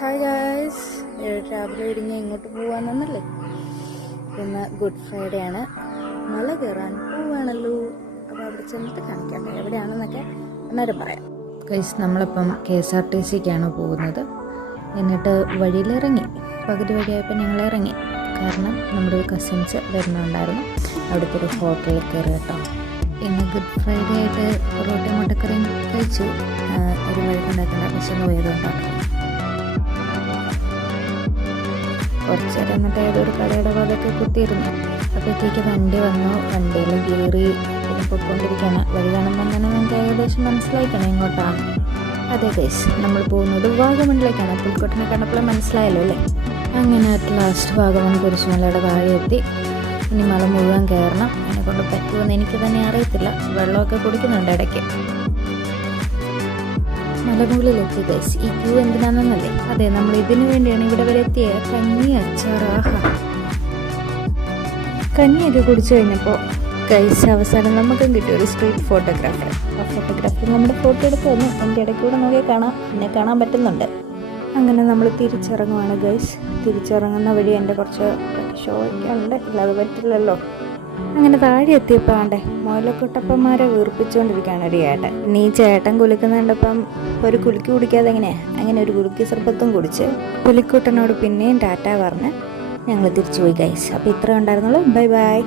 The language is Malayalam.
ഹായ് ഗായ്സ്, രാവിലെ ഇടിഞ്ഞ് ഇങ്ങോട്ട് പോവാന്നല്ലേ. ഇന്ന് ഗുഡ് ഫ്രൈഡേ ആണ്. മല കയറാൻ പോവാണല്ലോ. അപ്പോൾ അവിടെ ചെന്നിട്ട് കാണിക്കാം എവിടെയാണെന്നൊക്കെ അന്നേരം പറയാം. ഗൈസ്, നമ്മളിപ്പം KSRTCക്കാണ് പോകുന്നത്. എന്നിട്ട് വഴിയിലിറങ്ങി, പകുതി വഴിയായപ്പോൾ ഞങ്ങൾ ഇറങ്ങി. കാരണം നമ്മുടെ ഒരു കസിൻസ് വരുന്നുണ്ടായിരുന്നു. അവിടുത്തെ ഒരു ഹോട്ടലിൽ കയറി കേട്ടോ. ഇന്ന് ഗുഡ് ഫ്രൈഡേ ആയിട്ട് പൊറോട്ടയും മുട്ടക്കറിയും കഴിച്ചു. ഒരു വഴി ഉണ്ടാക്കേണ്ട വിശന്ന് പോയതുകൊണ്ടാണ്. കുറച്ച് നേരം എന്നിട്ട് ഏതൊരു കടയുടെ ഭാഗത്ത് കുത്തിയിരുന്നു. അപ്പോഴത്തേക്ക് വണ്ടി വന്നു. വണ്ടിയിൽ കയറി പിന്നെ പൊയ്ക്കൊണ്ടിരിക്കുകയാണ്. വഴി കാണുമ്പോൾ തന്നെ നമുക്ക് ഏകദേശം മനസ്സിലാക്കണം എങ്ങോട്ടാണ്. അതെ ഗൈസ്, നമ്മൾ പോകുന്നത് വാഗമണിലേക്കാണ്. പുൽക്കോട്ടിനെ കണ്ടപ്പോൾ മനസ്സിലായല്ലോ അല്ലേ. അങ്ങനെ അറ്റ് ലാസ്റ്റ് വാഗമൺ കുരിശുമലയുടെ താഴെ എത്തി. ഇനി മല മുഴുവൻ കയറണം. എന്നെക്കൊണ്ട് പറ്റുമെന്ന് എനിക്ക് തന്നെ അറിയത്തില്ല. വെള്ളമൊക്കെ കുടിക്കുന്നുണ്ട് ഇടയ്ക്ക്. മലമുകളിലെത്തി ഗൈസ്. ഈ ക്യൂ എന്തിനാണെന്നല്ലേ? അതെ, നമ്മൾ ഇതിനു വേണ്ടിയാണ് ഇവിടെ വരെ എത്തിയ. കഞ്ഞി അച്ചാറാഹ. കഞ്ഞിയൊക്കെ കുടിച്ചു കഴിഞ്ഞപ്പോൾ ഗൈസ് അവസാനം നമുക്കും കിട്ടിയ ഒരു സ്ട്രീറ്റ് ഫോട്ടോഗ്രാഫർ. ആ ഫോട്ടോഗ്രാഫർ നമ്മുടെ ഫോട്ടോ എടുത്ത് വന്നു. എൻ്റെ ഇടയ്ക്കൂടെ നോക്കിയാൽ കാണാം, എന്നെ കാണാൻ പറ്റുന്നുണ്ട്. അങ്ങനെ നമ്മൾ തിരിച്ചിറങ്ങുവാണ് ഗൈസ്. തിരിച്ചിറങ്ങുന്ന വഴി എൻ്റെ കുറച്ച് ഷോ ഒക്കെ ഉണ്ട്, ഇല്ലാതെ പറ്റില്ലല്ലോ. അങ്ങനെ താഴെ എത്തിയപ്പോൾ ആണ്ടേ മുയലക്കുട്ടപ്പന്മാരെ വീർപ്പിച്ചുകൊണ്ടിരിക്കുകയാണ് ഒരു ചേട്ടൻ. ഇനി ഈ ചേട്ടൻ കുലുക്കുന്നുണ്ടപ്പം ഒരു കുലുക്കി കുടിക്കാതെ എങ്ങനെയാണ്? അങ്ങനെ ഒരു കുലുക്കി സർബത്തും കുടിച്ച് പുലിക്കുട്ടനോട് പിന്നെയും ടാറ്റ പറഞ്ഞ് ഞങ്ങൾ തിരിച്ചു പോയി ഗൈസ്. അപ്പോൾ ഇത്രയും ഉണ്ടായിരുന്നുള്ളൂ. Bye bye.